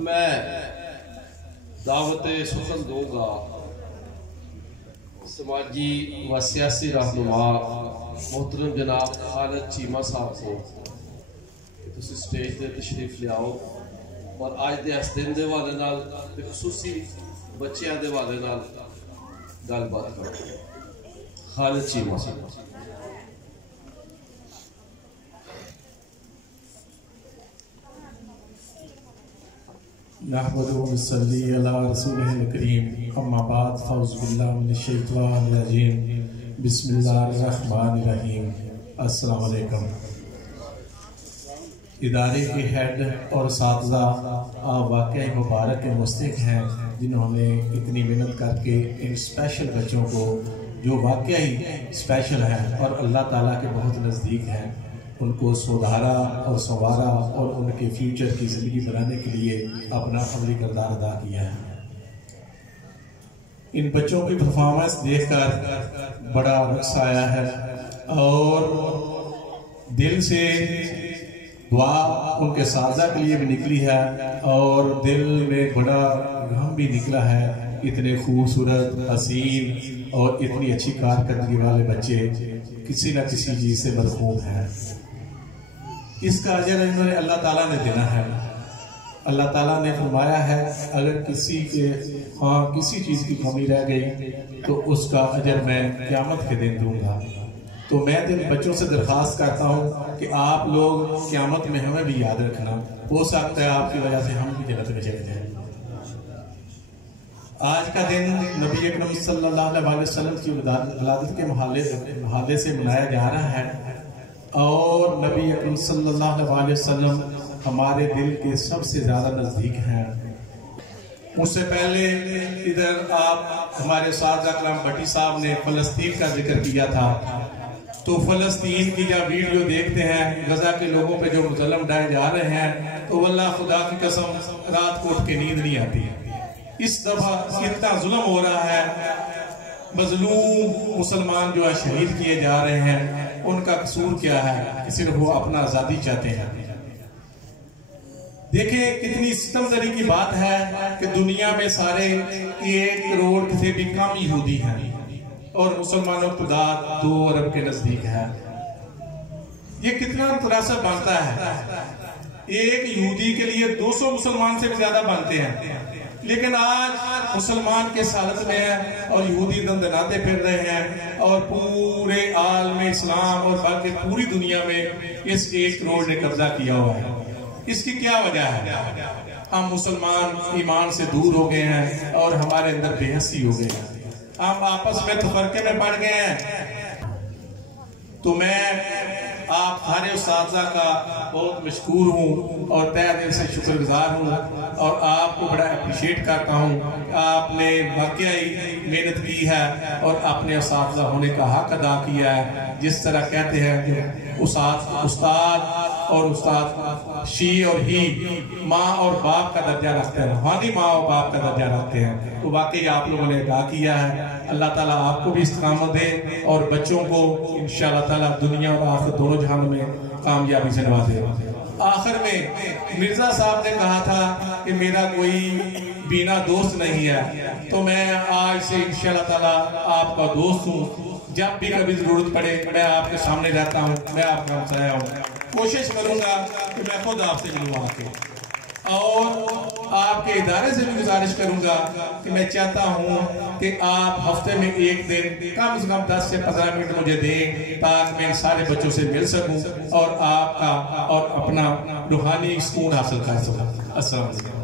मैं दावत सुखन दूंगा समाजी व सियासी रहनुमा मोहतरम जनाब खालिद चीमा साहब को तुसी स्टेज ते तशरीफ लियाओ और आज के इस दिन के हवाले नाल खसूसी बच्चों के हवाले नाल गलबात करो। खालिद चीमा साहब। नहमदुहु व नसल्ली अला रसूलिहिल करीम, अम्मा बाद, फ़ौज़ु बिल्लाहि मिनश शैतानिर रजीम, बिस्मिल्लाहिर रहमानिर रहीम। अस्सलाम वालेकुम। इदारे के हेड और साथीज़ा आप वाकई मुबारक के मुस्तहिक़ हैं जिन्होंने इतनी मेहनत करके इन स्पेशल बच्चों को जो वाकई स्पेशल हैं और अल्लाह ताला के बहुत नज़दीक हैं उनको सुधारा और संवारा और उनके फ्यूचर की ज़िंदगी बनाने के लिए अपना अमली किरदार अदा किया है। इन बच्चों की परफॉर्मेंस देखकर बड़ा रक्स आया है और दिल से दुआ उनके साजा के लिए भी निकली है और दिल में बड़ा गम भी निकला है। इतने खूबसूरत, हसीन और इतनी अच्छी कारकर्दगी वाले बच्चे किसी न किसी चीज़ से मरहूम हैं। इसका अजर इन्होंने अल्लाह ताला ने देना है। अल्लाह ताला ने फरमाया है अगर किसी के किसी चीज़ की कमी रह गई तो उसका अजर मैं क़यामत के दिन दूंगा। तो मैं इन बच्चों से दरख्वास्त करता हूँ कि आप लोग क़यामत में हमें भी याद रखना। हो सकता है आपकी वजह से हम भी जन्नत में चले जाएं। आज का दिन नबी अकरम सल्लल्लाहु अलैहि वसल्लम की विलादत के मुहाले से मनाया जा रहा है और नबी अकरम सल्लल्लाहु अलैहि वसल्लम हमारे दिल के सबसे ज़्यादा नज़दीक हैं। उससे पहले इधर आप हमारे साथ कलाम भट्टी साहब ने फ़लस्तीन का जिक्र किया था, तो फ़लस्तीन की जब वीडियो देखते हैं गजा के लोगों पे जो जुल्म ढाए जा रहे हैं तो वल्लाह खुदा की कसम रात को उठ के नींद नहीं आती। इस दफा इतना जुल्म हो रहा है, मजलूम मुसलमान जो है शहीद किए जा रहे हैं। उनका कसूर क्या है कि सिर्फ वो अपना आजादी चाहते हैं। देखिए कितनी सितमगरी की बात है कि दुनिया में सारे 1 करोड़ से भी कम यहूदी हैं और मुसलमानों की तादाद 2 अरब के नजदीक है। ये कितना तनासब बनता है, एक यहूदी के लिए 200 मुसलमान से भी ज्यादा बनते हैं। लेकिन आज मुसलमान के हालत में है और यहूदी दंदनाते फिर रहे हैं और पूरे आलम इस्लाम और बल्कि पूरी दुनिया में इस 1 करोड़ ने कब्जा किया हुआ है। इसकी क्या वजह है? हम मुसलमान ईमान से दूर हो गए हैं और हमारे अंदर बेहसी हो गई है। हम आपस में तफरके में पड़ गए हैं। तो मैं आप सारे उस्ताज़ा का बहुत मशकूर हूँ और तहे दिल से शुक्रगुजार हूँ और आपको बड़ा अप्रिशिएट करता हूँ। आपने वाकई मेहनत की है और अपने उस्ताज़ा होने का हक अदा किया है। जिस तरह कहते हैं कि उस्ताद और उस्ताद शी और ही माँ और बाप का दर्जा रखते हैं, रूहानी माँ और बाप का दर्जा रखते हैं। तो वाकई आप लोगों ने अदा किया है। अल्लाह ताला आपको भी इस्तिकामत दे और बच्चों को इंशाअल्लाह ताला दुनिया और आखिरत दोनों जहान में कामयाबी से नवाजे। आखिर में मिर्जा साहब ने कहा था कि मेरा कोई बीना दोस्त नहीं है, तो मैं आज से इंशाअल्लाह ताला आपका दोस्त हूँ। जब भी कभी जरूरत पड़े मैं आपके सामने रहता हूँ, मैं आपका हमसाया हूँ। कोशिश करूंगा कि मैं खुद आपसे मिलूँ आके और आपके इदारे से भी गुजारिश करूंगा कि मैं चाहता हूं कि आप हफ्ते में 1 दिन कम से कम 10 से 15 मिनट मुझे दें ताकि मैं सारे बच्चों से मिल सकूं और आपका और अपना रूहानी सुकून हासिल कर सकूं। अस्सलाम वालेकुम।